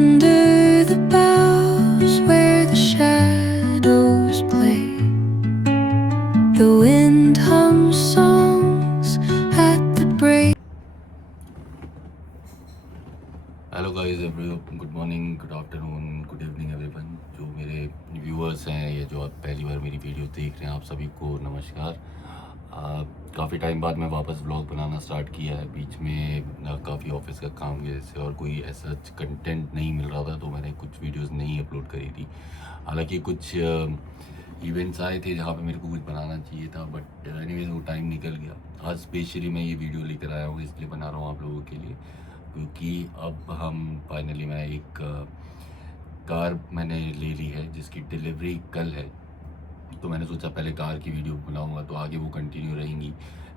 under the boughs where the shadows play. The wind hums songs at the break. Hello guys everyone, good morning, good afternoon, good evening everyone. जो मेरे viewers हैं या जो आप पहली बार मेरी video देख रहे हैं, आप सभी को नमस्कार। काफ़ी टाइम बाद मैं वापस व्लॉग बनाना स्टार्ट किया है। बीच में काफ़ी ऑफिस का काम की वजह से और कोई ऐसा कंटेंट नहीं मिल रहा था, तो मैंने कुछ वीडियोस नहीं अपलोड करी थी। हालांकि कुछ इवेंट्स आए थे जहाँ पे मेरे को कुछ बनाना चाहिए था, बट एनीवेज वो टाइम निकल गया। आज स्पेशली मैं ये वीडियो लेकर आया हूँ, इसलिए बना रहा हूँ आप लोगों के लिए, क्योंकि अब हम फाइनली मैं एक कार मैंने ले ली है जिसकी डिलीवरी कल है। तो मैंने सोचा पहले कार की वीडियो बनाऊंगा तो आगे वो कंटिन्यू रहेंगी,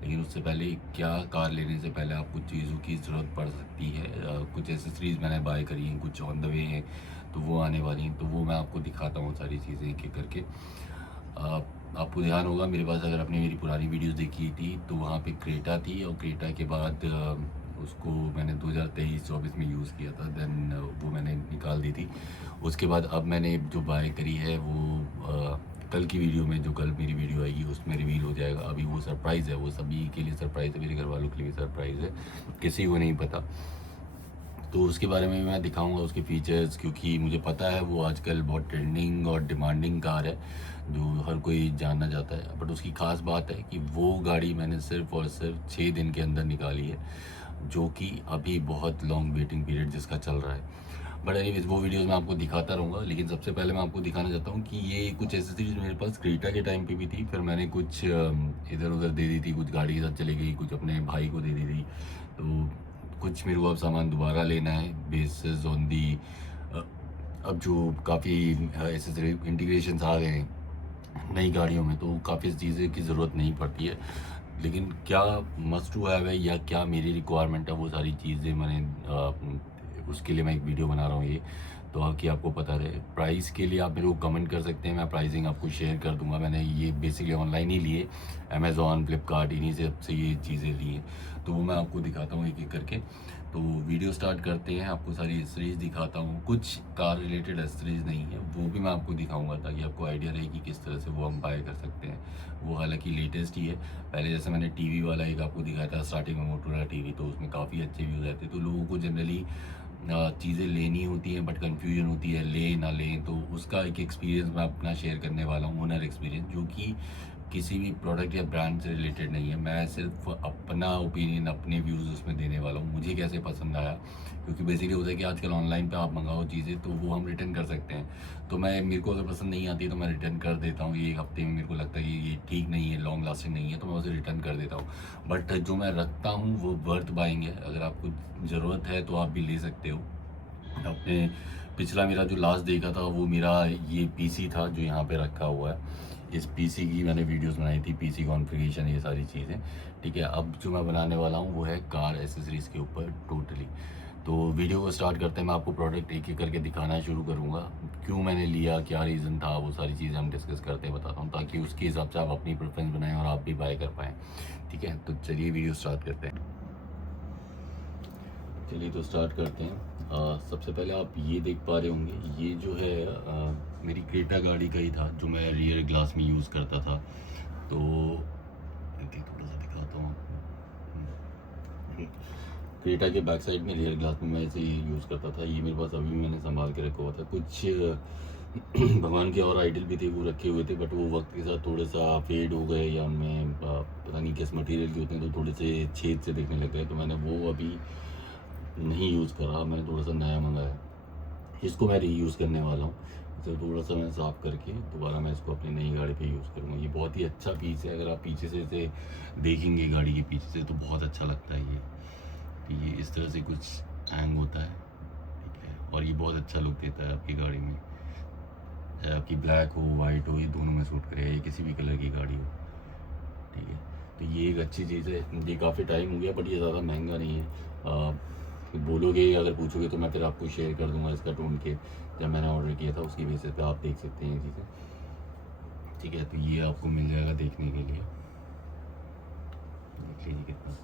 लेकिन उससे पहले क्या, कार लेने से पहले आप कुछ चीज़ों की ज़रूरत पड़ सकती है। कुछ एसेसरीज़ मैंने बाय करी हैं, कुछ ऑन द वे हैं, तो वो आने वाली हैं, तो वो मैं आपको दिखाता हूँ सारी चीज़ें एक एक करके। आपको ध्यान होगा मेरे पास, अगर आपने मेरी पुरानी वीडियोस देखी थी तो वहाँ पे क्रेटा थी, और क्रेटा के बाद उसको मैंने 2023-24 में यूज़ किया था, देन वो मैंने निकाल दी थी। उसके बाद अब मैंने जो बाय करी है वो कल की वीडियो में, जो कल मेरी वीडियो आएगी उसमें रिवील हो जाएगा। अभी वो सरप्राइज़ है, वो सभी के लिए सरप्राइज़ है, मेरे घर वालों के लिए भी सरप्राइज़ है, किसी को नहीं पता। तो उसके बारे में मैं दिखाऊंगा, उसके फीचर्स, क्योंकि मुझे पता है वो आजकल बहुत ट्रेंडिंग और डिमांडिंग कार है जो हर कोई जानना चाहता है। बट उसकी ख़ास बात है कि वो गाड़ी मैंने सिर्फ़ और सिर्फ 6 दिन के अंदर निकाली है, जो कि अभी बहुत लॉन्ग वेटिंग पीरियड जिसका चल रहा है। बट एनीवेज वो वीडियोस मैं आपको दिखाता रहूँगा, लेकिन सबसे पहले मैं आपको दिखाना चाहता हूँ कि ये कुछ एसेसरीज मेरे पास क्रेटा के टाइम पे भी थी, फिर मैंने कुछ इधर उधर दे दी थी, कुछ गाड़ी के साथ चली गई, कुछ अपने भाई को दे दी थी। तो कुछ मेरे को अब सामान दोबारा लेना है बेसिस ऑन दी, अब जो काफ़ी एसेसरी इंटीग्रेशंस आ गए हैं नई गाड़ियों में, तो काफ़ी चीज़ें की ज़रूरत नहीं पड़ती है। लेकिन क्या मस्ट टू हैव है या क्या मेरी रिक्वायरमेंट है, वो सारी चीज़ें मैंने उसके लिए मैं एक वीडियो बना रहा हूँ ये, तो कि आपको पता रहे। प्राइस के लिए आप मेरे को कमेंट कर सकते हैं, मैं प्राइसिंग आपको शेयर कर दूंगा। मैंने ये बेसिकली ऑनलाइन ही लिए, अमेज़ॉन, फ्लिपकार्ट, इन्हीं से ये चीज़ें ली हैं, तो वो मैं आपको दिखाता हूँ एक एक करके। तो वीडियो स्टार्ट करते हैं, आपको सारी एसेसरीज दिखाता हूँ। कुछ कार रिलेटेड एसेसरीज नहीं है, वो भी मैं आपको दिखाऊंगा ताकि आपको आइडिया रहे कि किस तरह से वो हम बाय कर सकते हैं। वो हालांकि लेटेस्ट ही है। पहले जैसे मैंने टीवी वाला एक आपको दिखाया था स्टार्टिंग में, मोटोरोला टीवी, तो उसमें काफ़ी अच्छे व्यूज़ आते, तो लोगों को जनरली चीज़ें लेनी होती हैं बट कन्फ्यूजन होती है ले ना लें। तो उसका एक एक्सपीरियंस मैं अपना शेयर करने वाला हूँ, ओनर एक्सपीरियंस, जो कि किसी भी प्रोडक्ट या ब्रांड से रिलेटेड नहीं है। मैं सिर्फ अपना ओपिनियन, अपने व्यूज़ उसमें देने वाला हूँ, मुझे कैसे पसंद आया। क्योंकि बेसिकली होता है कि आजकल ऑनलाइन पे आप मंगाओ चीज़ें तो वो हम रिटर्न कर सकते हैं, तो मेरे को अगर पसंद नहीं आती तो मैं रिटर्न कर देता हूँ। ये एक हफ्ते में मेरे को लगता है कि ये ठीक नहीं है, लॉन्ग लास्टिंग नहीं है, तो मैं उसे रिटर्न कर देता हूँ। बट जो मैं रखता हूँ वो वर्थ बाइंग है, अगर आपको ज़रूरत है तो आप भी ले सकते हो। अपने पिछला मेरा जो लास्ट देखा था वो मेरा ये पीसी था जो यहाँ पे रखा हुआ है। इस पीसी की मैंने वीडियोस बनाई थी, पीसी कॉन्फ़िगरेशन, ये सारी चीज़ें। ठीक है, अब जो मैं बनाने वाला हूँ वो है कार एसेसरीज़ के ऊपर टोटली। तो वीडियो को स्टार्ट करते हैं, मैं आपको प्रोडक्ट एक एक करके दिखाना शुरू करूँगा, क्यों मैंने लिया, क्या रीज़न था, वो सारी चीज़ें हम डिस्कस करते हैं, बताता हूँ, ताकि उसके हिसाब से आप अपनी प्रेफरेंस बनाएं और आप भी बाय कर पाएँ। ठीक है, तो चलिए वीडियो स्टार्ट करते हैं। चलिए तो स्टार्ट करते हैं। सबसे पहले आप ये देख पा रहे होंगे, ये जो है मेरी क्रेटा गाड़ी का ही था जो मैं रियर ग्लास में यूज़ करता था। तो थोड़ा सा दिखाता हूँ आपको। क्रेटा के बैक साइड में रियर ग्लास में मैं इसे यूज़ करता था। ये मेरे पास अभी मैंने संभाल के रखा हुआ था। कुछ भगवान के और आइडल भी थे, वो रखे हुए थे, बट वो वक्त के साथ थोड़ा सा फेड हो गए, या उनमें पता नहीं किस मटेरियल के होते हैं, तो थोड़े से छेद से दिखने लग गए, तो मैंने वो अभी नहीं यूज़ करा, मैंने थोड़ा सा नया मंगाया। इसको मैं रीयूज़ करने वाला हूँ, इसे थोड़ा सा मैं साफ़ करके दोबारा मैं इसको अपनी नई गाड़ी पे यूज़ करूँगा। ये बहुत ही अच्छा पीस है, अगर आप पीछे से इसे देखेंगे गाड़ी के पीछे से तो बहुत अच्छा लगता है ये। तो ये इस तरह से कुछ हैंग होता है, ठीक है, और ये बहुत अच्छा लुक देता है आपकी गाड़ी में, चाहे आपकी ब्लैक हो, वाइट हो, ये दोनों में सूट करेगा, ये किसी भी कलर की गाड़ी हो। ठीक है, तो ये एक अच्छी चीज़ है। ये काफ़ी टाइम हो गया, बट ये ज़्यादा महंगा नहीं है। बोलोगे, अगर पूछोगे तो मैं फिर आपको शेयर कर दूंगा इसका ढूंढ के, जब मैंने ऑर्डर किया था उसकी बेसिस पे आप देख सकते हैं ये चीज़ें। ठीक है, तो ये आपको मिल जाएगा देखने के लिए, देख लीजिए कितना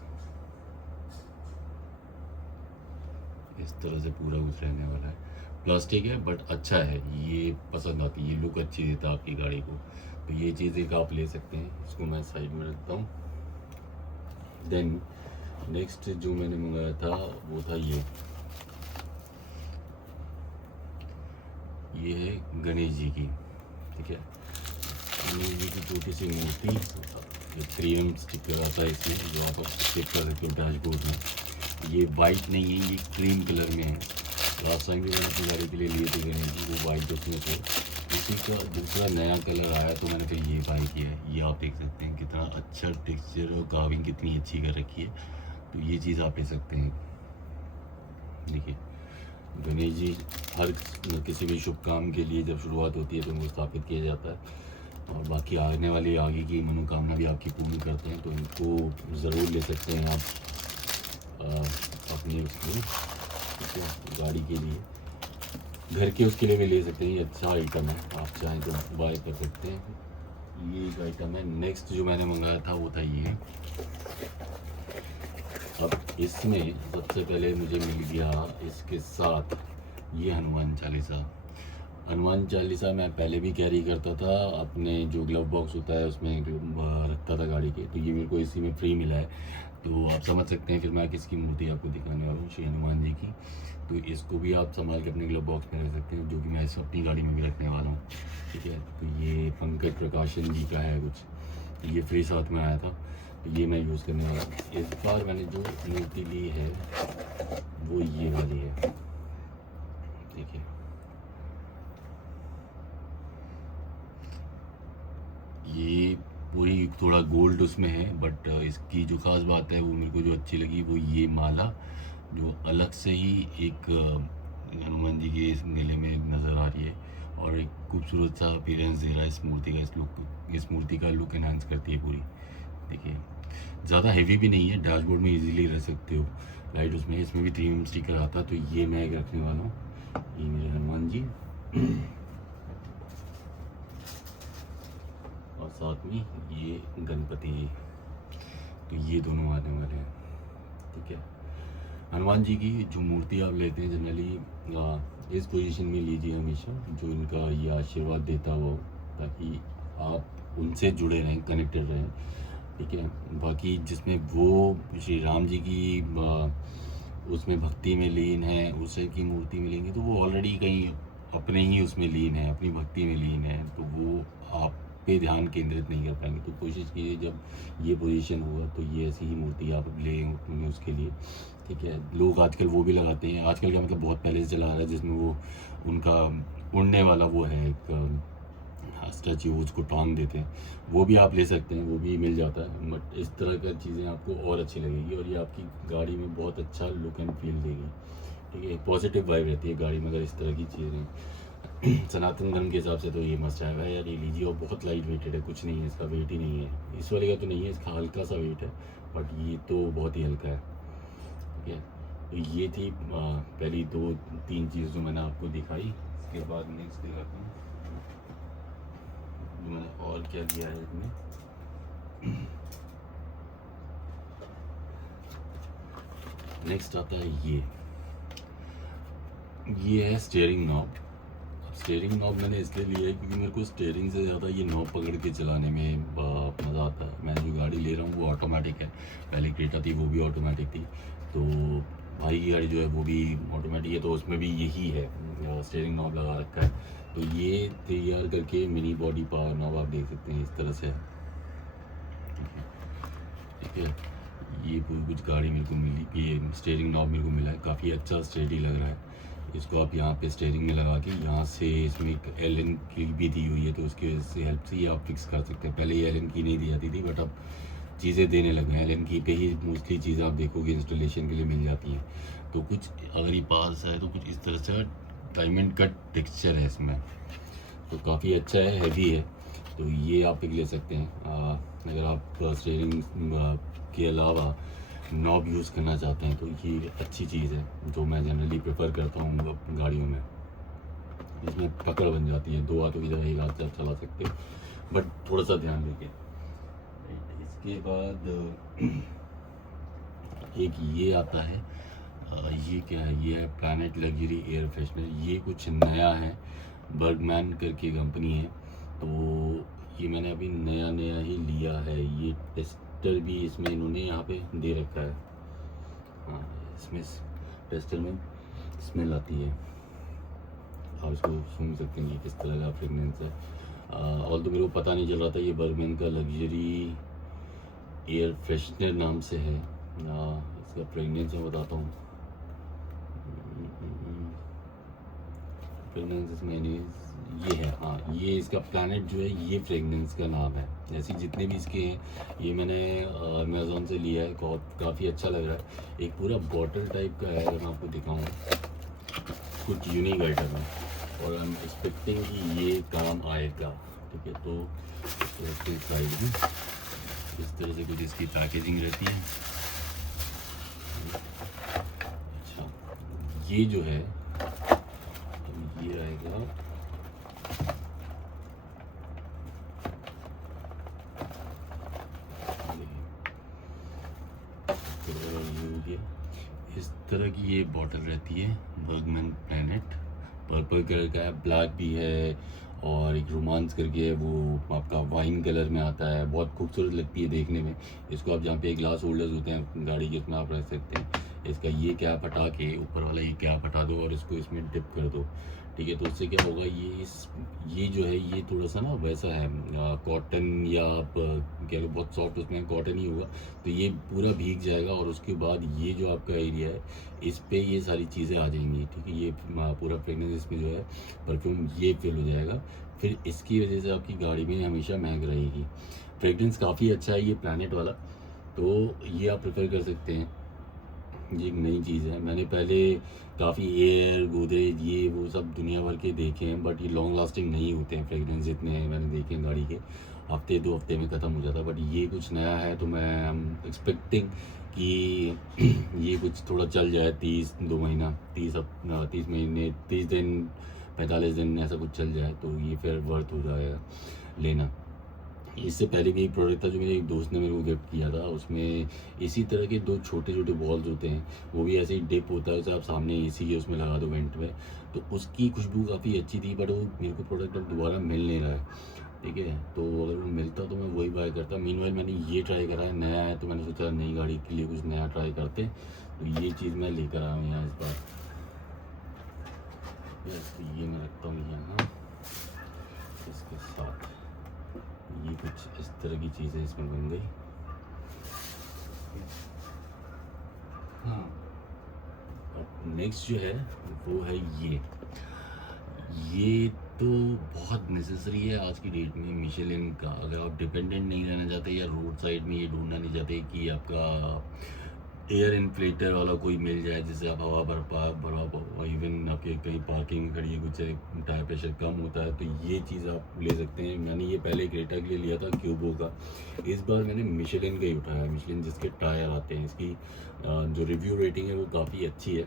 इस तरह से पूरा कुछ रहने वाला है। प्लास्टिक है बट अच्छा है, ये पसंद आती है, ये लुक अच्छी देता है आपकी गाड़ी को। तो ये चीज़ एक आप ले सकते हैं, इसको मैं साइड में रखता हूँ। देन नेक्स्ट जो मैंने मंगाया था वो था ये है गणेश जी की, ठीक है, गणेश जी की छोटी सी मूर्ति। ये 3M स्टिकर आता है इसमें, जो आप स्टिक कर सकते हो डैशबोर्ड में। ये वाइट नहीं है, ये क्रीम कलर में है। लास्ट टाइम भी मैंने अपनी गाड़ी के लिए लिए थे गणेश जी, वो वाइट उसमें थे। इसी का दूसरा नया कलर आया तो मैंने फिर ये बाई किया है। ये आप देख सकते हैं कितना अच्छा टेक्सचर और कार्विंग कितनी अच्छी कर रखी है। तो ये चीज़ आप ले सकते हैं। देखिए गणेश जी हर किसी भी शुभ काम के लिए जब शुरुआत होती है तो उनको स्थापित किया जाता है, और बाकी आने वाली आगे की मनोकामना भी आपकी पूर्ण करते हैं। तो इनको ज़रूर ले सकते हैं आप अपनी उसमें, ठीक है, गाड़ी के लिए, घर के उसके लिए भी ले सकते हैं। ये अच्छा आइटम है, आप चाहें तो बाय कर सकते हैं। ये एक आइटम है। नेक्स्ट जो मैंने मंगाया था वो था ये। अब इसमें सबसे पहले मुझे मिल गया इसके साथ ये हनुमान चालीसा। हनुमान चालीसा मैं पहले भी कैरी करता था, अपने जो ग्लव बॉक्स होता है उसमें रखता था गाड़ी के। तो ये मेरे को इसी में फ्री मिला है। तो आप समझ सकते हैं फिर मैं किसकी मूर्ति आपको दिखाने वाला हूँ, श्री हनुमान जी की। तो इसको भी आप संभाल के अपने ग्लव बॉक्स में रख सकते हैं, जो कि मैं अपनी गाड़ी में भी रखने वाला हूँ, ठीक है। तो ये पंकज प्रकाशन जी का है कुछ, ये फ्री साथ में आया था, तो ये मैं यूज़ करने वाला हूँ। इस बार मैंने जो मूर्ति ली है वो ये वाली है, देखिए। ये वही थोड़ा गोल्ड उसमें है, बट इसकी जो ख़ास बात है वो मेरे को जो अच्छी लगी वो ये माला, जो अलग से ही एक हनुमान जी के इस गले में नज़र आ रही है, और एक खूबसूरत सा अपीयरेंस दे रहा है इस मूर्ति का। इस मूर्ति का लुक एनहांस करती है पूरी। देखिए ज़्यादा हैवी भी नहीं है, डैशबोर्ड में इजीली रख सकते हो। लाइट उसमें, इसमें भी 3M स्टिकर आता, तो ये मैं एक रखने वाला हूँ। ये मेरे हनुमान जी और साथ में ये गणपति जी, तो ये दोनों आने वाले हैं, ठीक है। हनुमान जी की जो मूर्ति आप लेते हैं जनरली इस पोजीशन में लीजिए हमेशा, जो इनका ये आशीर्वाद देता हो, ताकि आप उनसे जुड़े रहें, कनेक्टेड रहें, ठीक है। बाकी जिसमें वो श्री राम जी की उसमें भक्ति में लीन है, उसे की मूर्ति मिलेंगी, तो वो ऑलरेडी कहीं अपने ही उसमें लीन है, अपनी भक्ति में लीन है, तो वो आप पे ध्यान केंद्रित नहीं कर पाएंगे। तो कोशिश कीजिए जब ये पोजीशन होगा तो ये ऐसी ही मूर्ति आप लें उसके लिए, ठीक है। लोग आजकल वो भी लगाते हैं, आजकल का मतलब बहुत पहले से चला आ रहा है, जिसमें वो उनका उड़ने वाला वो है एक स्टैचू, उसको टांग देते हैं, वो भी आप ले सकते हैं, वो भी मिल जाता है। बट इस तरह की चीज़ें आपको और अच्छी लगेगी, और ये आपकी गाड़ी में बहुत अच्छा लुक एंड फील देगी, ठीक है। एक पॉजिटिव वाइब रहती है गाड़ी में अगर इस तरह की चीज़ें। सनातन धर्म के हिसाब से तो ये मस्ट आएगा यार, ये लीजिए। और बहुत लाइट वेटेड है, कुछ नहीं है, इसका वेट ही नहीं है, इस वाले का तो नहीं है, इसका हल्का सा वेट है, बट ये तो बहुत ही हल्का है, ठीक है। तो ये थी पहली 2-3 चीज़ जो मैंने आपको दिखाई। इसके बाद नेक्स्ट दिखाता हूँ जो मैंने और क्या लिया है इसमें। नेक्स्ट आता है ये है स्टीयरिंग नॉब। स्टीयरिंग नॉब मैंने इसलिए लिया है क्योंकि मेरे को स्टीयरिंग से ज़्यादा ये नॉब पकड़ के चलाने में मज़ा आता है। मैं जो गाड़ी ले रहा हूँ वो ऑटोमेटिक है, पहले क्रेटा थी वो भी ऑटोमेटिक थी, तो भाई की गाड़ी जो है वो भी ऑटोमेटिक है, तो उसमें भी यही है, स्टीयरिंग नॉब लगा रखा है। तो ये तैयार करके मिनी बॉडी पावर नॉब आप देख सकते हैं, इस तरह से है, ठीक है। ये पूरी कुछ गाड़ी मेरे को मिली, ये स्टीयरिंग नॉब मेरे को मिला है, काफ़ी अच्छा स्टेडी लग रहा है। इसको आप यहाँ पे स्टीयरिंग में लगा के, यहाँ से इसमें एक एलन की भी दी हुई है, तो उसकी वजह से हेल्प से ये आप फिक्स कर सकते हैं। पहले ये एलन की नहीं दी जाती थी, बट अब चीज़ें देने लगे हैं, एलन की पे ही मोस्टली चीज़ें आप देखोगे इंस्टॉलेशन के लिए मिल जाती हैं। तो कुछ अगर ये पास है तो कुछ इस तरह से डायमंड कट टेक्सचर है इसमें, तो काफ़ी अच्छा है, हैवी है, तो ये आप एक ले सकते हैं। अगर आप स्टीयरिंग के अलावा नॉब यूज़ करना चाहते हैं तो ये अच्छी चीज़ है, जो मैं जनरली प्रेफर करता हूँ गाड़ियों में। इसमें पकड़ बन जाती है, 2 हाथों की जगह 1 हाथ से आप चला सकते हो, बट थोड़ा सा ध्यान देके। इसके बाद एक ये आता है, ये क्या है, ये है प्लैनेट लग्जरी एयर फ्रेशनर। ये कुछ नया है, बर्गमैन करके कंपनी है। तो ये मैंने अभी नया नया ही लिया है। ये टेस्टर भी इसमें इन्होंने यहाँ पे दे रखा है। हाँ, इसमें टेस्टर में स्मेल आती है, आप इसको सुन सकते हैं। ये किस तरह का फ्रेगनेंस है। और तो मेरे को पता नहीं चल रहा था ये बर्गमैन का लग्जरी एयर फ्रेशनर नाम से है। इसका फ्रेगनेंस मैं बताता हूँ। फ्रेगनेंस इसमें ये है, हाँ, ये इसका प्लैनेट जो है ये फ्रेगनेंस का नाम है। जैसे जितने भी इसके हैं, ये मैंने अमेज़ोन से लिया है। काफ़ी अच्छा लग रहा है। एक पूरा बॉटल टाइप का है, अगर मैं आपको दिखाऊँ, कुछ यूनिक आइटम है और आई एम एक्सपेक्टिंग कि ये काम आएगा। ठीक है, तो इसके साइड में इस तरह से कुछ इसकी पैकेजिंग रहती है। अच्छा, ये जो है ये आएगा, इस तरह की ये बॉटल रहती है। बर्गमैन प्लैनेट पर्पल कलर का है, ब्लैक भी है और एक रोमांस करके है, वो आपका वाइन कलर में आता है। बहुत खूबसूरत लगती है देखने में। इसको आप जहाँ पे ग्लास होल्डर्स होते हैं गाड़ी के, इसमें आप रख सकते हैं। इसका ये कैप हटा के, ऊपर वाला ये कैप हटा दो और इसको इसमें डिप कर दो। ठीक है, तो उससे क्या होगा, ये जो है ये थोड़ा सा ना वैसा है कॉटन, या आप कह लो बहुत सॉफ्ट, उसमें कॉटन ही होगा। तो ये पूरा भीग जाएगा और उसके बाद ये जो आपका एरिया है इस पे ये सारी चीज़ें आ जाएंगी। ठीक है, ये पूरा फ्रेगनेंस इसमें जो है परफ्यूम ये फिल हो जाएगा। फिर इसकी वजह से आपकी गाड़ी में हमेशा महक रहेगी। फ्रेगनेंस काफ़ी अच्छा है ये प्लैनेट वाला, तो ये आप प्रेफर कर सकते हैं। ये एक नई चीज़ है। मैंने पहले काफ़ी एयर, गोदरेज, ये वो सब दुनिया भर के देखे हैं, बट ये लॉन्ग लास्टिंग नहीं होते हैं। फ्रेगरेंस जितने हैं मैंने देखे हैं गाड़ी के, हफ्ते 2 हफ्ते में ख़त्म हो जाता है। बट ये कुछ नया है, तो मैं एक्सपेक्टिंग कि ये कुछ थोड़ा चल जाए, 2 महीना, 30 महीने, 30 दिन, 45 दिन, ऐसा कुछ चल जाए, तो ये फिर वर्थ हो जाएगा लेना। इससे पहले भी एक प्रोडक्ट था जो मेरे एक दोस्त ने मेरे को गिफ्ट किया था। उसमें इसी तरह के 2 छोटे छोटे बॉल्स होते हैं, वो भी ऐसे ही डिप होता है। उसे आप सामने एसी के उसमें लगा दो वेंट में, तो उसकी खुशबू काफ़ी अच्छी थी। बट वो मेरे को प्रोडक्ट अब दोबारा मिल नहीं रहा है। ठीक है, तो अगर वो मिलता तो मैं वही बाय करता। मीनवाइल मैंने ये ट्राई करा है, नया है, तो मैंने सोचा नई गाड़ी के लिए कुछ नया ट्राई करते। तो ये चीज़ मैं लेकर आया हूँ यहाँ इस बार। यस, ये मैं रखता हूँ यहाँ इसके साथ। ये कुछ इस तरह की चीज़ें इसमें बन गई। हाँ, अब नेक्स्ट जो है वो है ये तो बहुत नेसेसरी है आज की डेट में मिशेलिन का। अगर आप डिपेंडेंट नहीं रहना चाहते या रोड साइड में ये ढूंढना नहीं चाहते कि आपका एयर इन्फ्लेटर वाला कोई मिल जाए जिससे आप हवा भरवा, इवन आपके कहीं पार्किंग खड़ी है, कुछ टायर प्रेशर कम होता है, तो ये चीज़ आप ले सकते हैं। मैंने ये पहले क्रेटा के लिए लिया था, क्यूबो का। इस बार मैंने मिशेलिन का ही उठाया, मिशेलिन जिसके टायर आते हैं। इसकी जो रिव्यू रेटिंग है वो काफ़ी अच्छी है,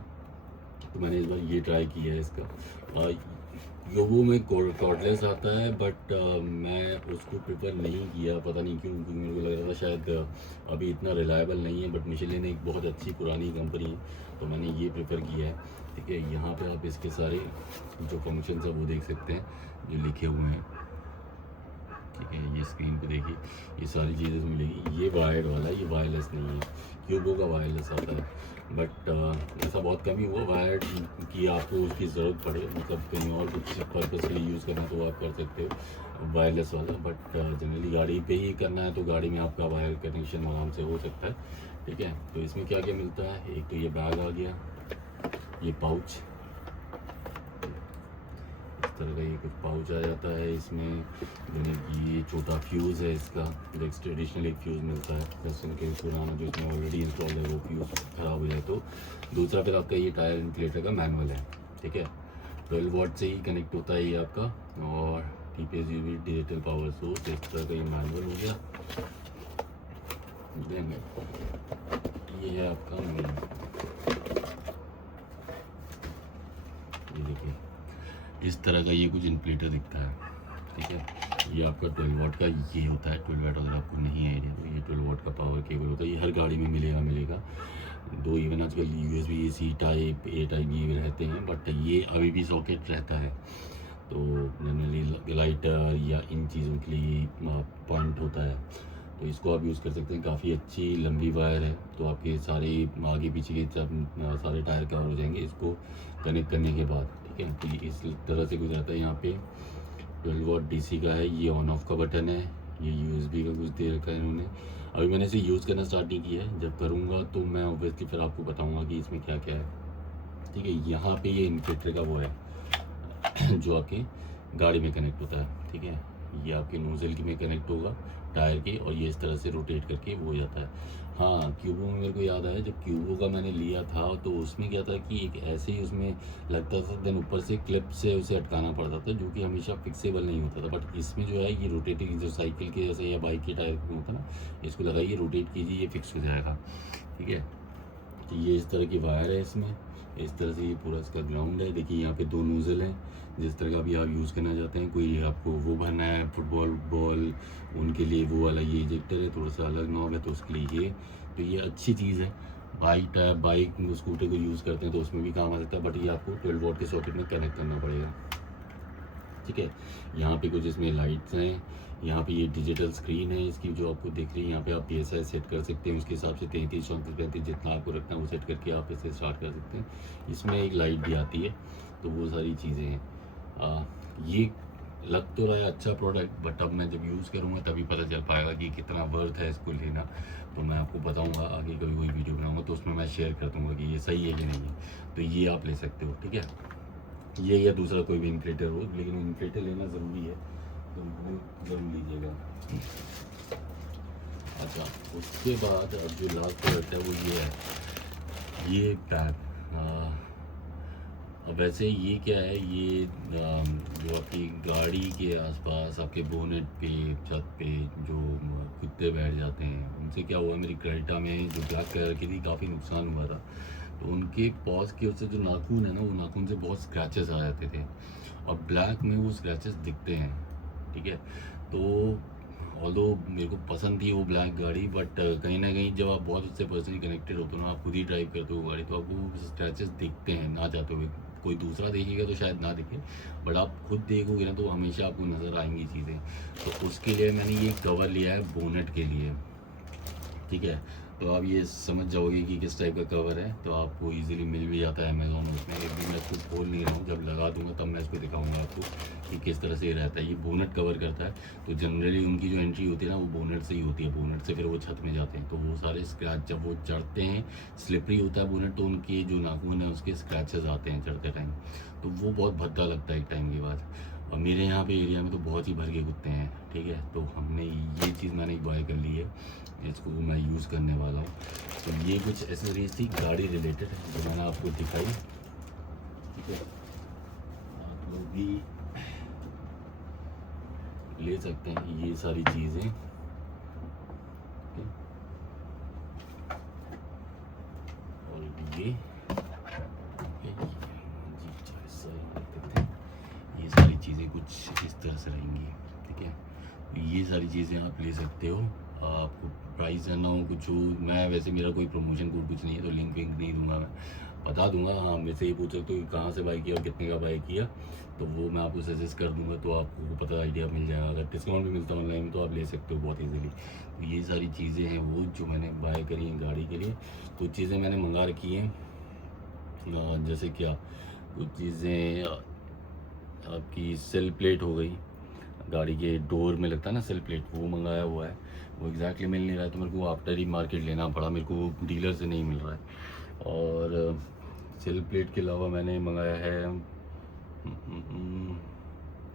तो मैंने इस बार ये ट्राई किया है इसका। योबो में कॉर्डलेस आता है, बट मैं उसको प्रेफर नहीं किया, पता नहीं क्यों, क्योंकि मेरे को लग रहा था शायद अभी इतना रिलायबल नहीं है। बट मिशेलिन एक बहुत अच्छी पुरानी कंपनी है, तो मैंने ये प्रेफर किया है। ठीक है, यहाँ पे आप इसके सारे जो फंक्शंस है वो देख सकते हैं जो लिखे हुए हैं। ठीक है, ये स्क्रीन पे देखिए, ये सारी चीज़ें मिलेगी। ये वायर्ड वाला है, ये वायरलेस नहीं है। क्यूबो का वायरलेस आता है, बट ऐसा बहुत कम ही हुआ वायर्ड की आपको उसकी ज़रूरत पड़े, मतलब कहीं और कुछ पर्पज़ के लिए यूज़ करना तो आप कर सकते हो वायरलेस वाला। बट जनरली गाड़ी पे ही करना है तो गाड़ी में आपका वायर कनेक्शन आराम से हो सकता है। ठीक है, तो इसमें क्या क्या मिलता है, एक तो ये बैग आ गया, ये पाउच, इस तरह का ये कुछ पाउच आ जाता है। इसमें ये छोटा फ्यूज़ है इसका, जो ट्रेडिशनल एक फ्यूज़ मिलता है, जैसे कि पुराना जो इसमें ऑलरेडी इंस्टॉल है वो फ्यूज़ ख़राब हो जाए तो। दूसरा फिर आपका ये टायर इन्फ्लेटर का मैनुअल है। ठीक है, 12 वॉट से ही कनेक्ट होता है ये आपका, और TPSUV डिजिटल पावर सोर्स, इस तरह का ये मैनुअल हो गया। ये है आपका मेन, ये देखिए इस तरह का ये कुछ इन्फ्लेटर दिखता है। ठीक है, ये आपका 12 वॉट का ये होता है। 12 वॉट अगर आपको नहीं है आइडिया, तो ये 12 वॉट का पावर केबल होता है। ये हर गाड़ी में मिलेगा। दो इवन आजकल USB C type A type ये रहते हैं, बट ये अभी भी सॉकेट रहता है। तो जनरली लाइटर या इन चीज़ों के लिए पॉइंट होता है, तो इसको आप यूज़ कर सकते हैं। काफ़ी अच्छी लंबी वायर है, तो आपके सारे आगे पीछे के सब सारे टायर कवर हो जाएंगे इसको कनेक्ट करने के बाद, ठीक है। तो ये इस तरह से कुछ रहता है। यहाँ पे 12 वॉट DC का है, ये ऑन ऑफ का बटन है, ये USB का कुछ दे रखा है इन्होंने। अभी मैंने इसे यूज़ करना स्टार्ट नहीं किया है, जब करूँगा तो मैं ऑब्वियसली फिर आपको बताऊँगा कि इसमें क्या क्या है, ठीक है। यहाँ पे ये इंडिकेटर का वो है जो आपके गाड़ी में कनेक्ट होता है, ठीक है। ये आपके नोजल की में कनेक्ट होगा टायर के, और ये इस तरह से रोटेट करके वो हो जाता है। हाँ, क्यूबो में मेरे को याद आया, जब क्यूबो का मैंने लिया था तो उसमें क्या था कि एक ऐसे ही उसमें लगता था, देन ऊपर से क्लिप से उसे अटकाना पड़ता था, जो कि हमेशा फिक्सेबल नहीं होता था। बट इसमें जो है ये रोटेटिंग, जो साइकिल के जैसे या बाइक के टायर में होता है ना, इसको लगाइए, रोटेट कीजिए, ये फिक्स हो जाएगा, ठीक है। तो ये इस तरह की वायर है इसमें, इस तरह से ये पूरा इसका ग्राउंड है। देखिए यहाँ पे 2 नोज़ल हैं, जिस तरह का भी आप यूज़ करना चाहते हैं। कोई आपको वो भरना है फुटबॉल बॉल, उनके लिए वो वाला ये इजेक्टर है, थोड़ा सा अलग नॉब है, तो उसके लिए ये, तो ये अच्छी चीज़ है। बाइक स्कूटर को यूज़ करते हैं तो उसमें भी काम आ सकता है, बट ये आपको 12 वॉट के सॉकेट में कनेक्ट करना पड़ेगा, ठीक है। यहाँ पे कुछ इसमें लाइट्स हैं, यहाँ पे ये डिजिटल स्क्रीन है इसकी जो आपको दिख रही है। यहाँ पे आप PSI सेट कर सकते हैं, उसके हिसाब से 33, 34, 35 जितना आपको रखना है वो सेट करके आप इसे स्टार्ट कर सकते हैं। इसमें एक लाइट भी आती है, तो वो सारी चीज़ें हैं। ये लग तो रहा है अच्छा प्रोडक्ट, बट अब मैं जब यूज़ करूँगा तभी पता चल पाएगा कि कितना वर्थ है इसको लेना। तो मैं आपको बताऊँगा आगे, कभी कोई वीडियो बनाऊँगा तो उसमें मैं शेयर कर दूँगा कि ये सही है कि नहीं है। तो ये आप ले सकते हो, ठीक है। ये या दूसरा कोई भी इन्फ्लेटर हो, लेकिन इन्फ्लेटर लेना ज़रूरी है, तो वो ज़रूर लीजिएगा। अच्छा, उसके बाद अब जो लास्ट प्रोडक्ट है वो ये है, ये बैग। अब वैसे ये क्या है, ये जो आपकी गाड़ी के आसपास आपके बोनेट पे, छत पे जो कुत्ते बैठ जाते हैं, उनसे क्या हुआ, मेरी क्रेटा में जो ब्लैक कलर की थी काफ़ी नुकसान हुआ था। तो उनके पॉज के उससे जो नाखून है ना, वो नाखून से बहुत स्क्रैचेस आ जाते थे, और ब्लैक में वो स्क्रैचेस दिखते हैं, ठीक है। तो ऑल्दो मेरे को पसंद थी वो ब्लैक गाड़ी, बट कहीं ना कहीं जब आप बहुत उससे पर्सनली कनेक्टेड होते हो ना, आप खुद ही ड्राइव करते हो गाड़ी, तो आपको स्क्रैचेस दिखते हैं ना चाहते हुए। कोई दूसरा देखेगा तो शायद ना दिखे, बट आप खुद देखोगे ना तो हमेशा आपको नज़र आएंगी चीज़ें। तो उसके लिए मैंने ये कवर लिया है बोनेट के लिए, ठीक है। तो आप ये समझ जाओगे कि किस टाइप का कवर है, तो आपको इजीली मिल भी जाता है अमेज़ॉन उसमें। अभी मैं इसको खोल नहीं रहा हूँ, जब लगा दूंगा तब मैं इसको दिखाऊंगा आपको कि किस तरह से ये रहता है। ये बोनेट कवर करता है, तो जनरली उनकी जो एंट्री होती है ना वो बोनेट से ही होती है, बोनेट से फिर वो छत में जाते हैं, तो वो सारे स्क्रैच जब वो चढ़ते हैं, स्लिपरी होता है बोनेट, तो उनके जो नाखून है उसके स्क्रैचेस आते हैं चढ़ते टाइम, तो वो बहुत भद्दा लगता है एक टाइम के बाद। और मेरे यहाँ पे एरिया में तो बहुत ही भर के कुत्ते हैं, ठीक है। तो हमने ये चीज़ मैंने एक बाय कर ली है, इसको मैं यूज़ करने वाला हूँ। तो ये कुछ एसेसरीज थी गाड़ी रिलेटेड जो मैंने आपको दिखाई, ठीक है। आप लोग भी ले सकते हैं ये सारी चीज़ें, और ये ये सारी चीज़ें कुछ इस तरह से रहेंगी, ठीक है। तो ये सारी चीज़ें आप ले सकते हो। आपको प्राइस जानना हो कुछ हो, मैं वैसे मेरा कोई प्रमोशन कोड कुछ नहीं है, तो लिंक विंक नहीं दूंगा, मैं बता दूंगा। हाँ, मेरे से ये पूछ सकते हो कि कहाँ से बाई किया और कितने का बाई किया, तो वो मैं आपको सजेस्ट कर दूंगा, तो आपको पता आइडिया मिल जाएगा। अगर डिस्काउंट भी मिलता है ऑनलाइन तो आप ले सकते हो बहुत ईजीली। तो ये सारी चीज़ें हैं वो जो मैंने बाय करी हैं गाड़ी के लिए। कुछ चीज़ें मैंने मंगा रखी हैं, जैसे क्या, कुछ चीज़ें आपकी सेल प्लेट हो गई, गाड़ी के डोर में लगता है ना सेल प्लेट, वो मंगाया हुआ है। वो एग्जैक्टली मिल नहीं रहा है, तो मेरे को आफ्टर ही मार्केट लेना पड़ा, मेरे को डीलर से नहीं मिल रहा है। और सेल प्लेट के अलावा मैंने मंगाया है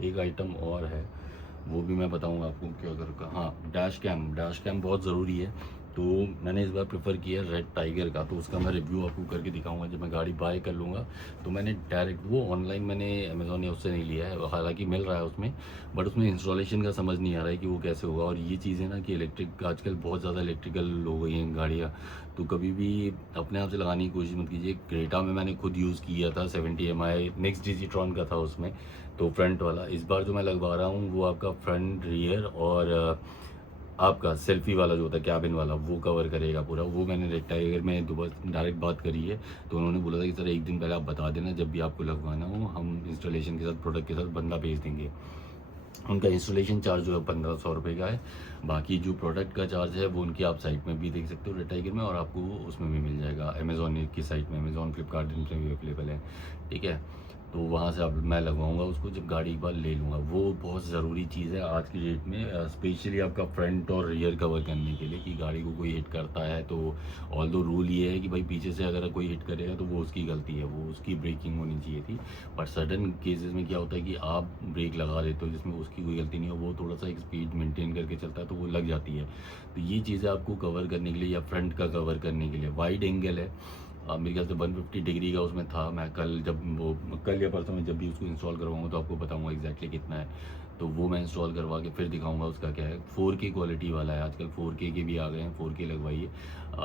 एक आइटम और है, वो भी मैं बताऊंगा आपको क्या कर। हाँ, डैश कैम बहुत ज़रूरी है, तो मैंने इस बार प्रेफर किया रेड टाइगर का, तो उसका मैं रिव्यू आपको करके दिखाऊंगा जब मैं गाड़ी बाय कर लूँगा। तो मैंने डायरेक्ट वो ऑनलाइन मैंने अमेज़ॉन या उससे नहीं लिया है, हालांकि मिल रहा है उसमें, बट उसमें इंस्टॉलेशन का समझ नहीं आ रहा है कि वो कैसे होगा। और ये चीज़ें ना कि इलेक्ट्रिक आजकल बहुत ज़्यादा इलेक्ट्रिकल हो गई हैं गाड़ियाँ, तो कभी भी अपने आप से लगाने की कोशिश मत कीजिए। क्रेटा में मैंने खुद यूज़ किया था 70 MI नेक्स्ट डिजिट्रॉन का था उसमें, तो फ्रंट वाला। इस बार जो मैं लगवा रहा हूँ वो आपका फ्रंट रियर और आपका सेल्फ़ी वाला जो होता है कैबिन वाला, वो कवर करेगा पूरा। वो मैंने रेक्टाइगर में दोबारा डायरेक्ट बात करी है, तो उन्होंने बोला था कि सर 1 दिन पहले आप बता देना, जब भी आपको लगवाना हो हम इंस्टॉलेशन के साथ, प्रोडक्ट के साथ बंदा भेज देंगे। उनका इंस्टॉलेशन चार्ज जो है 1500 रुपये का है। बाकी जो प्रोडक्ट का चार्ज है वो उनकी आप साइट में भी देख सकते हो रेटाइगर में, और आपको उसमें भी मिल जाएगा अमेज़ॉन की साइट में, अमेज़ॉन, फ्लिपकार्ट इनमें भी अवेलेबल है, ठीक है। तो वहाँ से आप मैं लगवाऊंगा उसको जब गाड़ी एक बार ले लूँगा। वो बहुत ज़रूरी चीज़ है आज की डेट में, स्पेशली आपका फ्रंट और रियर कवर करने के लिए, कि गाड़ी को कोई हिट करता है तो ऑल्दो रूल ये है कि भाई पीछे से अगर कोई हिट करेगा तो वो उसकी गलती है, वो उसकी ब्रेकिंग होनी चाहिए थी। बट सडन केसेस में क्या होता है कि आप ब्रेक लगा देते हो जिसमें उसकी कोई गलती नहीं है, वो थोड़ा सा एक स्पीड मेंटेन करके चलता है तो वो लग जाती है। तो ये चीज़ें आपको कवर करने के लिए, या फ्रंट का कवर करने के लिए, वाइड एंगल है, मेरे ख्याल से 150 डिग्री का उसमें था। मैं कल जब वो कल या परसों में जब भी उसको इंस्टॉल करवाऊंगा तो आपको बताऊंगा एग्जैक्टली कितना है, तो वो मैं इंस्टॉल करवा के फिर दिखाऊंगा उसका क्या है। 4K क्वालिटी वाला है, आजकल 4K के भी आ गए हैं, 4K लगवाइए।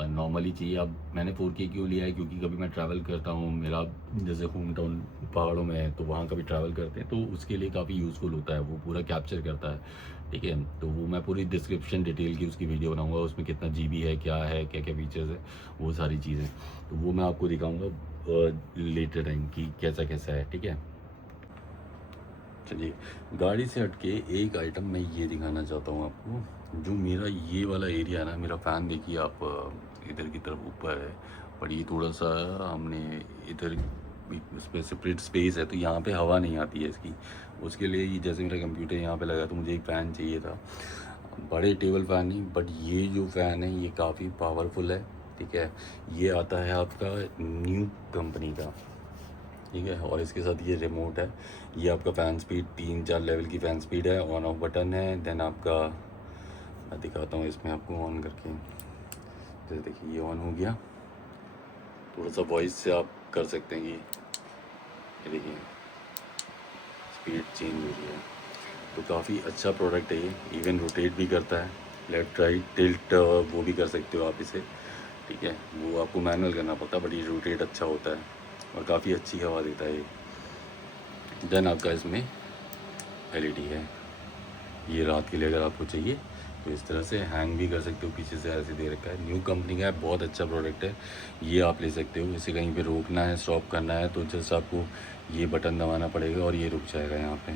नॉर्मली चाहिए। अब मैंने 4K क्यों लिया है, क्योंकि कभी मैं ट्रैवल करता हूँ, मेरा जैसे होम टाउन पहाड़ों में है तो वहाँ कभी ट्रैवल करते हैं, तो उसके लिए काफ़ी यूज़फुल होता है, वो पूरा कैप्चर करता है, ठीक है। तो वो मैं पूरी डिस्क्रिप्शन डिटेल की उसकी वीडियो बनाऊंगा, उसमें कितना GB है, क्या है, क्या क्या फीचर्स है, वो सारी चीज़ें, तो वो मैं आपको दिखाऊंगा लेटर टाइम की कैसा कैसा है, ठीक है। चलिए, गाड़ी से हट के एक आइटम मैं ये दिखाना चाहता हूँ आपको। जो मेरा ये वाला एरिया है ना, मेरा फ़ैन देखिए आप, इधर की तरफ ऊपर है, पर ये थोड़ा सा हमने इधर इस पर सेपरेट स्पेस है, तो यहाँ पे हवा नहीं आती है इसकी। उसके लिए ये जैसे मेरा कंप्यूटर यहाँ पे लगा तो मुझे एक फ़ैन चाहिए था, बड़े टेबल फ़ैन नहीं, बट ये जो फ़ैन है ये काफ़ी पावरफुल है, ठीक है। ये आता है आपका न्यू कंपनी का, ठीक है, और इसके साथ ये रिमोट है। ये आपका फ़ैन स्पीड 3-4 लेवल की फ़ैन स्पीड है, ऑन ऑफ बटन है। देन आपका मैं दिखाता हूँ इसमें आपको ऑन करके, जैसे देखिए ये ऑन हो गया, थोड़ा सा वॉइस से आप कर सकते हैं कि ये देखिए स्पीड चेंज हो रही है। तो काफ़ी अच्छा प्रोडक्ट है ये, इवन रोटेट भी करता है, लेफ़्ट राइट टिल्ट वो भी कर सकते हो आप इसे, ठीक है। वो आपको मैनुअल करना पड़ता है, बट ये रोटेट अच्छा होता है और काफ़ी अच्छी हवा देता है ये। देन आपका इसमें LED है, ये रात के लिए अगर आपको चाहिए तो इस तरह से हैंग भी कर सकते हो, पीछे से ऐसे दे रखा है। न्यू कंपनी का है, बहुत अच्छा प्रोडक्ट है, ये आप ले सकते हो। इसे कहीं पे रोकना है, स्टॉप करना है तो जस्ट आपको ये बटन दबाना पड़ेगा और ये रुक जाएगा यहाँ पे।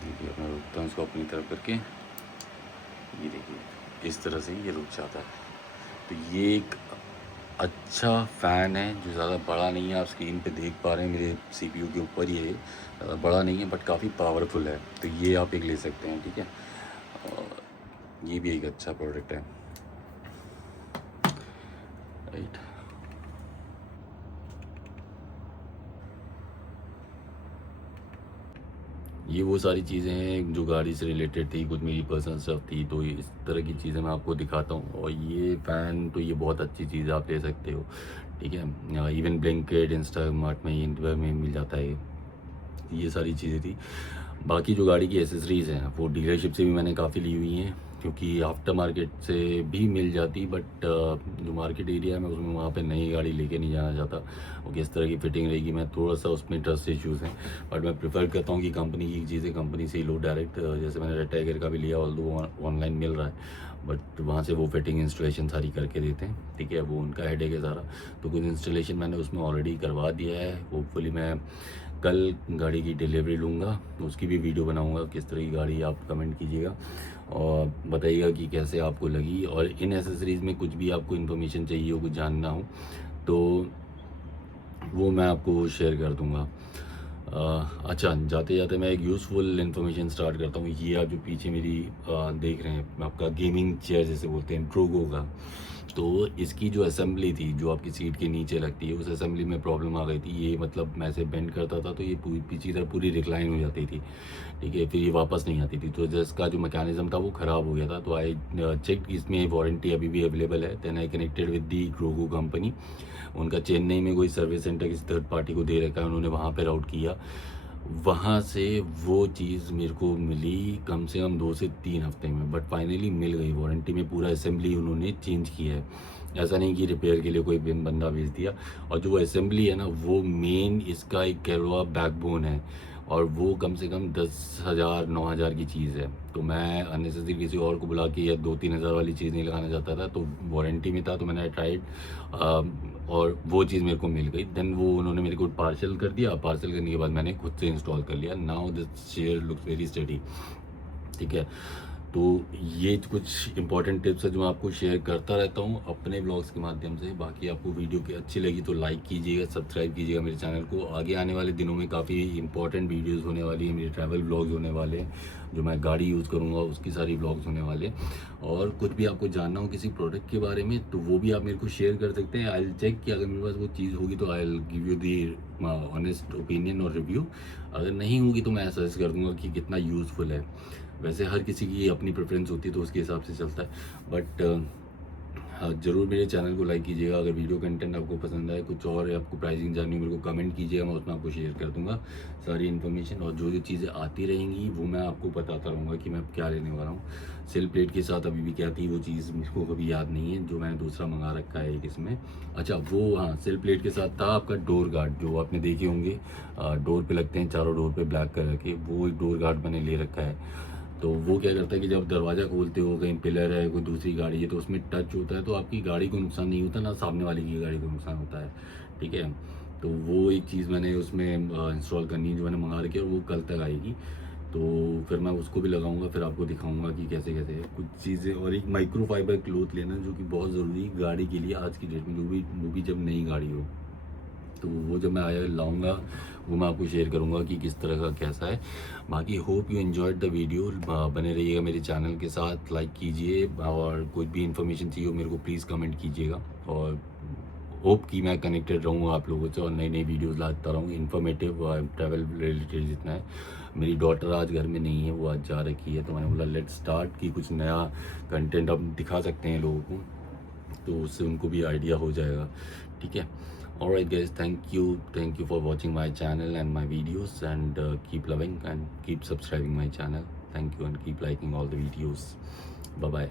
देखिए मैं रुकता हूँ इसको अपनी तरफ करके, ये देखिए इस तरह से ये रुक जाता है। तो ये एक अच्छा फ़ैन है जो ज़्यादा बड़ा नहीं है, आप स्क्रीन पे देख पा रहे हैं मेरे CPU के ऊपर, ये ज़्यादा बड़ा नहीं है बट काफ़ी पावरफुल है, तो ये आप एक ले सकते हैं, ठीक है। और ये भी एक अच्छा प्रोडक्ट है, राइट। ये वो सारी चीज़ें हैं जो गाड़ी से रिलेटेड थी, कुछ मेरी पर्सनल स्टफ थी, तो इस तरह की चीज़ें मैं आपको दिखाता हूँ। और ये फ़ैन तो ये बहुत अच्छी चीज़ है, आप ले सकते हो, ठीक है। इवन ब्लिंकिट, इंस्टामार्ट में, इंडिया में मिल जाता है, ये सारी चीज़ें थी। बाकी जो गाड़ी की एसेसरीज़ हैं वो डीलरशिप से भी मैंने काफ़ी ली हुई हैं, क्योंकि आफ्टर मार्केट से भी मिल जाती, बट जो मार्केट एरिया है मैं उसमें वहाँ पे नई गाड़ी लेके नहीं जाना चाहता, वो किस तरह की फ़िटिंग रहेगी, मैं थोड़ा सा उसमें ट्रस्ट इश्यूज़ हैं। बट मैं प्रेफर करता हूँ कि कंपनी की चीज़ें कंपनी से ही लो डायरेक्ट। जैसे मैंने रेड टाइगर का भी लिया, ऑल्दो ऑनलाइन मिल रहा है, बट वहाँ से वो फिटिंग इंस्टॉलेशन सारी करके देते हैं, ठीक है। वो उनका हेडेक है सारा, तो कुछ इंस्टॉलेशन मैंने उसमें ऑलरेडी करवा दिया है। होपफुली मैं कल गाड़ी की डिलीवरी लूँगा, उसकी भी वीडियो बनाऊँगा, किस तरह की गाड़ी, आप कमेंट कीजिएगा और बताइएगा कि कैसे आपको लगी। और इन एसेसरीज़ में कुछ भी आपको इन्फॉर्मेशन चाहिए हो, कुछ जानना हो, तो वो मैं आपको शेयर कर दूँगा। अच्छा, जाते जाते मैं एक यूज़फुल इन्फॉर्मेशन स्टार्ट करता हूँ। ये आप जो पीछे मेरी देख रहे हैं, आपका गेमिंग चेयर जैसे बोलते हैं, ड्रोगो का, तो इसकी जो असेंबली थी जो आपकी सीट के नीचे लगती है, उस असेंबली में प्रॉब्लम आ गई थी। ये मतलब मैं से बेंड करता था तो ये पूरी पीछे तरफ पूरी रिक्लाइन हो जाती थी, ठीक है, फिर ये वापस नहीं आती थी, तो जिसका जो मैकेनिज़्म था वो ख़राब हो गया था। तो आई चेक, इसमें वारंटी अभी भी अवेलेबल है। Then I connected with the Drogo company, उनका चेन्नई में कोई सर्विस सेंटर किसी थर्ड पार्टी को दे रखा है, उन्होंने वहाँ पे राउट किया, वहाँ से वो चीज़ मेरे को मिली कम से कम 2 से 3 हफ्ते में, बट फाइनली मिल गई। वारंटी में पूरा असेंबली उन्होंने चेंज किया है, ऐसा नहीं कि रिपेयर के लिए कोई बंदा भेज दिया। और जो असेंबली है ना, वो मेन इसका एक कह लो आप बैकबोन है, और वो कम से कम 10,000 9,000 की चीज़ है। तो मैं अननेसेसरी किसी और को बुला के या 2-3 हज़ार वाली चीज़ नहीं लगाना चाहता था। तो वारंटी में था, तो मैंने ट्राइड, और वो चीज़ मेरे को मिल गई। देन वो उन्होंने मेरे को पार्सल कर दिया। पार्सल करने के बाद मैंने खुद से इंस्टॉल कर लिया। Now this chair looks very study. ठीक है, तो ये कुछ इंपॉर्टेंट टिप्स है जो मैं आपको शेयर करता रहता हूँ अपने ब्लॉग्स के माध्यम से। बाकी आपको वीडियो की अच्छी लगी तो लाइक कीजिएगा, सब्सक्राइब कीजिएगा मेरे चैनल को। आगे आने वाले दिनों में काफ़ी इंपॉर्टेंट वीडियोस होने वाली है, मेरे ट्रैवल ब्लॉग्स होने वाले हैं, जो मैं गाड़ी यूज़ करूँगा उसकी सारी ब्लॉग्स होने वाले हैं। और कुछ भी आपको जानना हो किसी प्रोडक्ट के बारे में तो वो भी आप मेरे को शेयर कर सकते हैं। आई विल चेक कि अगर मेरे पास वो चीज़ होगी तो I will give you the honest opinion और रिव्यू। अगर नहीं होगी तो मैं सजेस्ट कर दूँगा कि कितना यूज़फुल है। वैसे हर किसी की अपनी प्रेफरेंस होती है तो उसके हिसाब से चलता है। बट हाँ, ज़रूर मेरे चैनल को लाइक कीजिएगा। अगर वीडियो कंटेंट आपको पसंद आए, कुछ और आपको प्राइसिंग जाननी हो, मेरे को कमेंट कीजिएगा, मैं उसमें आपको शेयर कर दूंगा सारी इन्फॉर्मेशन। और जो जो चीज़ें आती रहेंगी वो मैं आपको बताता रहूँगा कि मैं क्या लेने वाला हूँ। सेल प्लेट के साथ अभी भी क्या थी वो चीज़ मेरे को कभी याद नहीं है, जो मैंने दूसरा मंगा रखा है एक इसमें। अच्छा वो हाँ, सेल प्लेट के साथ था आपका डोर गार्ड, जो आपने देखे होंगे डोर पे लगते हैं, चारों डोर पे ब्लैक कलर के, वो एक डोर गार्ड मैंने ले रखा है। तो वो क्या करता है कि जब दरवाज़ा खोलते हो, कहीं पिलर है, कोई दूसरी गाड़ी है, तो उसमें टच होता है तो आपकी गाड़ी को नुकसान नहीं होता, ना सामने वाले की गाड़ी को नुकसान होता है। ठीक है, तो वो एक चीज़ मैंने उसमें इंस्टॉल करनी है, जो मैंने मंगा रखी है, और वो कल तक आएगी। तो फिर मैं उसको भी लगाऊंगा, फिर आपको दिखाऊंगा कि कैसे कैसे है कुछ चीज़ें। और एक माइक्रो फाइबर क्लोथ लेना, जो कि बहुत ज़रूरी है गाड़ी के लिए आज की डेट में, वो भी जब नई गाड़ी हो। तो वो जब मैं आया लाऊंगा वो मैं आपको शेयर करूंगा कि किस तरह का कैसा है। बाकी hope you enjoyed the video. बने रहिएगा मेरे चैनल के साथ, लाइक कीजिए, और कुछ भी इन्फॉर्मेशन चाहिए हो मेरे को प्लीज़ कमेंट कीजिएगा। और होप कि मैं कनेक्टेड रहूँ आप लोगों से और नई नई वीडियोस लाता रहूँ, इन्फॉर्मेटिव ट्रैवल रिलेटेड जितना है। मेरी डॉटर आज घर में नहीं है, वो आज जा रखी है, तो मैंने बोला लेट स्टार्ट कि कुछ नया कंटेंट अब दिखा सकते हैं लोगों को, तो उससे उनको भी आइडिया हो जाएगा। ठीक है, alright guys, thank you for watching my channel and my videos, and keep loving and keep subscribing my channel. Thank you, and keep liking all the videos. Bye bye.